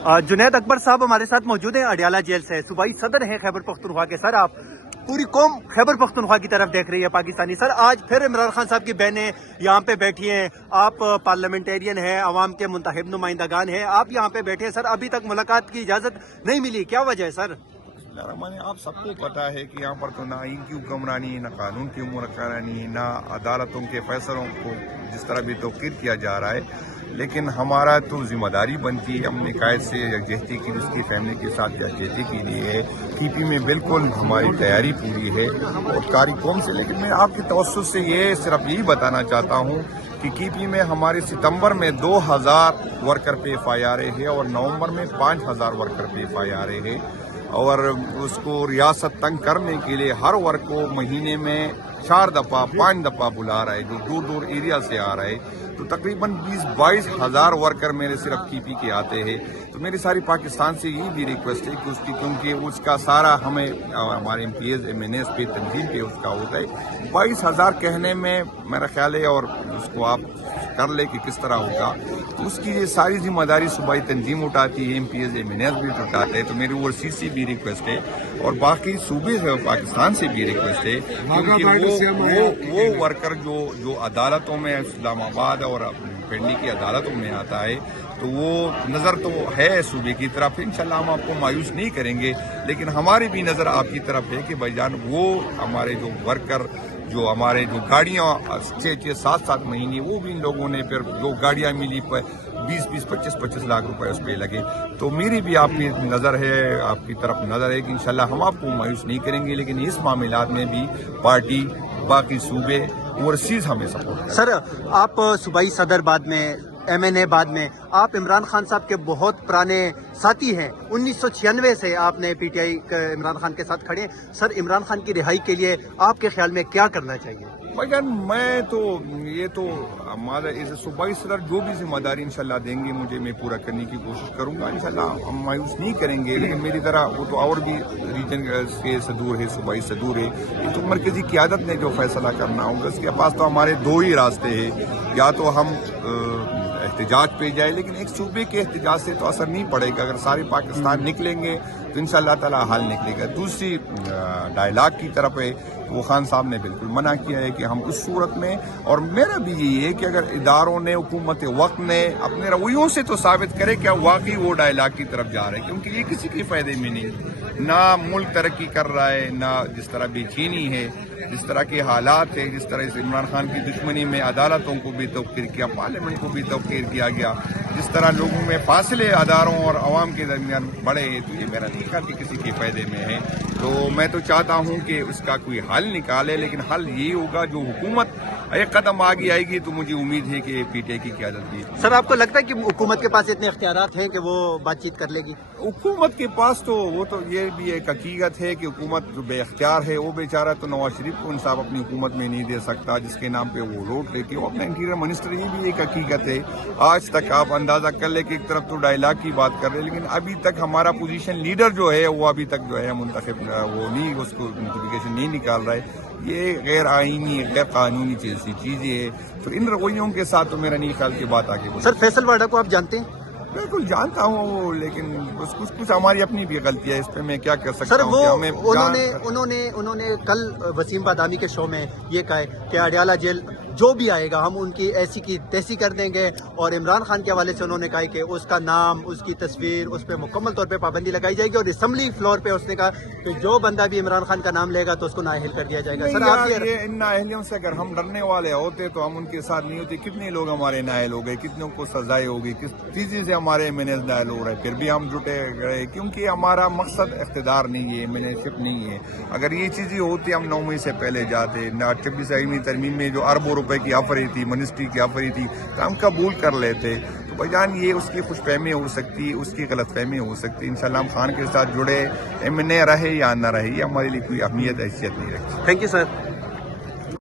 जुनैद अकबर साहब हमारे साथ मौजूद हैं अडियाला जेल से, सूबाई सदर हैं खैबर पख्तूनख्वा के। सर, आप पूरी कौम खैबर पख्तूनख्वा की तरफ देख रही है पाकिस्तानी। सर, आज फिर इमरान खान साहब की बहनें यहाँ पे बैठी हैं, आप पार्लियामेंटेरियन हैं, अवाम के मुंतखब नुमाइंदगान हैं, आप यहाँ पे बैठे हैं। सर, अभी तक मुलाकात की इजाजत नहीं मिली, क्या वजह है सर? आप सबको पता है कि यहाँ पर तो ना आइन की हुक्मरानी, ना कानून की हुक्मरानी, ना अदालतों के फैसलों को जिस तरह भी तौकीर किया जा रहा है, लेकिन हमारा तो जिम्मेदारी बनती है, हमने कायद से यकजहती की, उसकी फैमिली के साथ यकजहती की ली है। टीपी में बिल्कुल हमारी तैयारी पूरी है और कारी कौम से। लेकिन मैं आपकी तवज्जो से ये सिर्फ यही बताना चाहता हूँ कि कीपी में हमारे सितंबर में 2000 वर्कर पे FIR है और नवंबर में 5000 वर्कर पे FIR है, और उसको रियासत तंग करने के लिए हर वर्ग को महीने में 4 दफ़ा 5 दफ़ा बुला रहा है, जो दूर दूर एरिया से आ रहा है। तो तकरीबन 20-22 हज़ार वर्कर मेरे सिर्फ कीपी के आते हैं। तो मेरी सारी पाकिस्तान से यही भी रिक्वेस्ट है कि उसकी, क्योंकि उसका सारा हमें हमारे MPs MNAs पे तंजीम पे उसका होता है। 22,000 कहने में मेरा ख्याल है, और उसको आप कर ले कि किस तरह होगा, तो उसकी ये सारी जिम्मेदारी सूबाई तंजीम उठाती है, MPs MNAs भी उठाते हैं। तो मेरी ओवरसीज से भी रिक्वेस्ट है और बाकी सूबे से पाकिस्तान से भी रिक्वेस्ट है, क्योंकि वो वर्कर जो अदालतों में इस्लामाबाद और पिंडी की अदालतों में आता है, तो वो नज़र तो है सूबे की तरफ। इंशाल्लाह हम आपको मायूस नहीं करेंगे, लेकिन हमारी भी नज़र आपकी तरफ है कि भाईजान वो हमारे जो वर्कर, जो हमारे जो गाड़ियाँ 6-6, 7-7 महीने, वो भी इन लोगों ने फिर जो गाड़ियाँ मिली 20-20, 25-25 लाख रुपए उस पर लगे। तो मेरी भी आपकी नज़र है, आपकी तरफ नज़र है कि इंशाल्लाह हम आपको मायूस नहीं करेंगे, लेकिन इस मामलात में भी पार्टी, बाकी सूबे, ओवरसीज हमें सपोर्ट। सर, आप सूबाई सदर बाद में, MNA बाद में, आप इमरान खान साहब के बहुत पुराने साथी हैं। 1996 से आपने PTI इमरान खान के साथ खड़े हैं। सर, इमरान खान की रिहाई के लिए आपके ख्याल में क्या करना चाहिए? भाईजान, मैं तो ये तो हमारा इस सूबाई सदर जो भी जिम्मेदारी इंशाल्लाह देंगे मुझे, मैं पूरा करने की कोशिश करूंगा। इंशाल्लाह हम मायूस नहीं करेंगे, लेकिन मेरी तरह वो तो और भी रीजन के सदूर है, सूबाई सदूर है। ये तो मरकजी क़यादत ने जो फैसला करना होगा, उसके पास तो हमारे 2 ही रास्ते हैं, या तो हम एहतजाज पे जाए, लेकिन एक सूबे के एहतजाज से तो असर नहीं पड़ेगा। अगर सारे पाकिस्तान निकलेंगे तो इंशाल्लाह ताला हल निकलेगा। दूसरी डायलॉग की तरफ है, वो खान साहब ने बिल्कुल मना किया है कि हम उस सूरत में, और मेरा भी यही है कि अगर इदारों ने, हुकूमत वक्त ने अपने रवैयों से तो साबित करे कि वाकई वो डायलॉग की तरफ जा रहे हैं, क्योंकि ये किसी के फायदे में नहीं। ना मुल्क तरक्की कर रहा है, ना जिस तरह बेचैनी है, जिस तरह के हालात है, जिस तरह से इमरान खान की दुश्मनी में अदालतों को भी तौकीर किया, पार्लियामेंट को भी तौकीर किया गया, जिस तरह लोगों में फासले अदारों और अवाम के दरमियान बढ़े, तो ये मेरा नहीं ख्याल कि किसी के फायदे में है। तो मैं तो चाहता हूँ कि उसका कोई हल निकाले, लेकिन हल ये होगा जो हुकूमत एक कदम आगे आएगी, तो मुझे उम्मीद है कि PTI की क़यादत भी। सर, आपको लगता है कि हुकूमत के पास इतने इख्तियारात हैं कि वो बातचीत कर लेगी? हुकूमत के पास तो वो तो ये भी एक हकीकत है कि हुकूमत जो बेख्तियार है, वो बेचारा तो नवाज शरीफ को इंसाफ अपनी हुकूमत में नहीं दे सकता, जिसके नाम पे वो रोड लेके वो अपना इंटीरियर मिनिस्टर, ये भी एक हकीकत है। आज तक आप अंदाजा कर ले कि एक तरफ तो डायलॉग की बात कर रहे हैं, लेकिन अभी तक हमारा पोजीशन लीडर जो है वो अभी तक जो है मुंतखब वो नहीं, उसको नोटिफिकेशन नहीं निकाल रहा है। ये गैर आईनी, गैर कानूनी जैसी चीजें है। तो इन रवैयों के साथ तो मेरा नहीं ख्याल की बात आगे। सर, फैसल वाडा को आप जानते हैं? बिल्कुल जानता हूँ, लेकिन कुछ हमारी अपनी भी गलती है, इस पे मैं क्या कर सकता सर, हूँ। वो उन्होंने कल वसीम बादामी के शो में ये कहा कि अडियाला जेल जो भी आएगा हम उनकी ऐसी की तैसी कर देंगे, और इमरान खान के हवाले से उन्होंने कहा कि उसका नाम, उसकी तस्वीर, उस पर मुकम्मल तौर पे पाबंदी लगाई जाएगी, और असम्बली फ्लोर पे उसने कहा कि जो बंदा भी इमरान खान का नाम लेगा तो उसको नाअहल कर दिया जाएगा। सर, आप ये इन नाअहलियों से अगर हम डरने वाले होते तो हम उनके साथ नहीं होते। कितने लोग हमारे नाअहल हो गए, कितनों को सजाएं हो गई, किस चीज़ से हमारे MNAs नाअहल हो रहे, फिर भी हम जुटे गए, क्योंकि हमारा मकसद इख्तिदार नहीं है, MNAship नहीं है। अगर ये चीज़ें होती हम 9 मई से पहले जाते, ना 26वीं तरमीम में जो अरबों रुपए की ऑफर थी, मिनिस्ट्री की ऑफर थी, तो हम कबूल कर लेते। तो भाईजान, ये उसकी खुशफहमी हो सकती, उसकी गलतफहमी हो सकती। इंशाल्लाह हम खान के साथ जुड़े, MNA रहे या ना रहे, ये हमारे लिए कोई अहमियत हैसियत नहीं रखती। Thank you sir.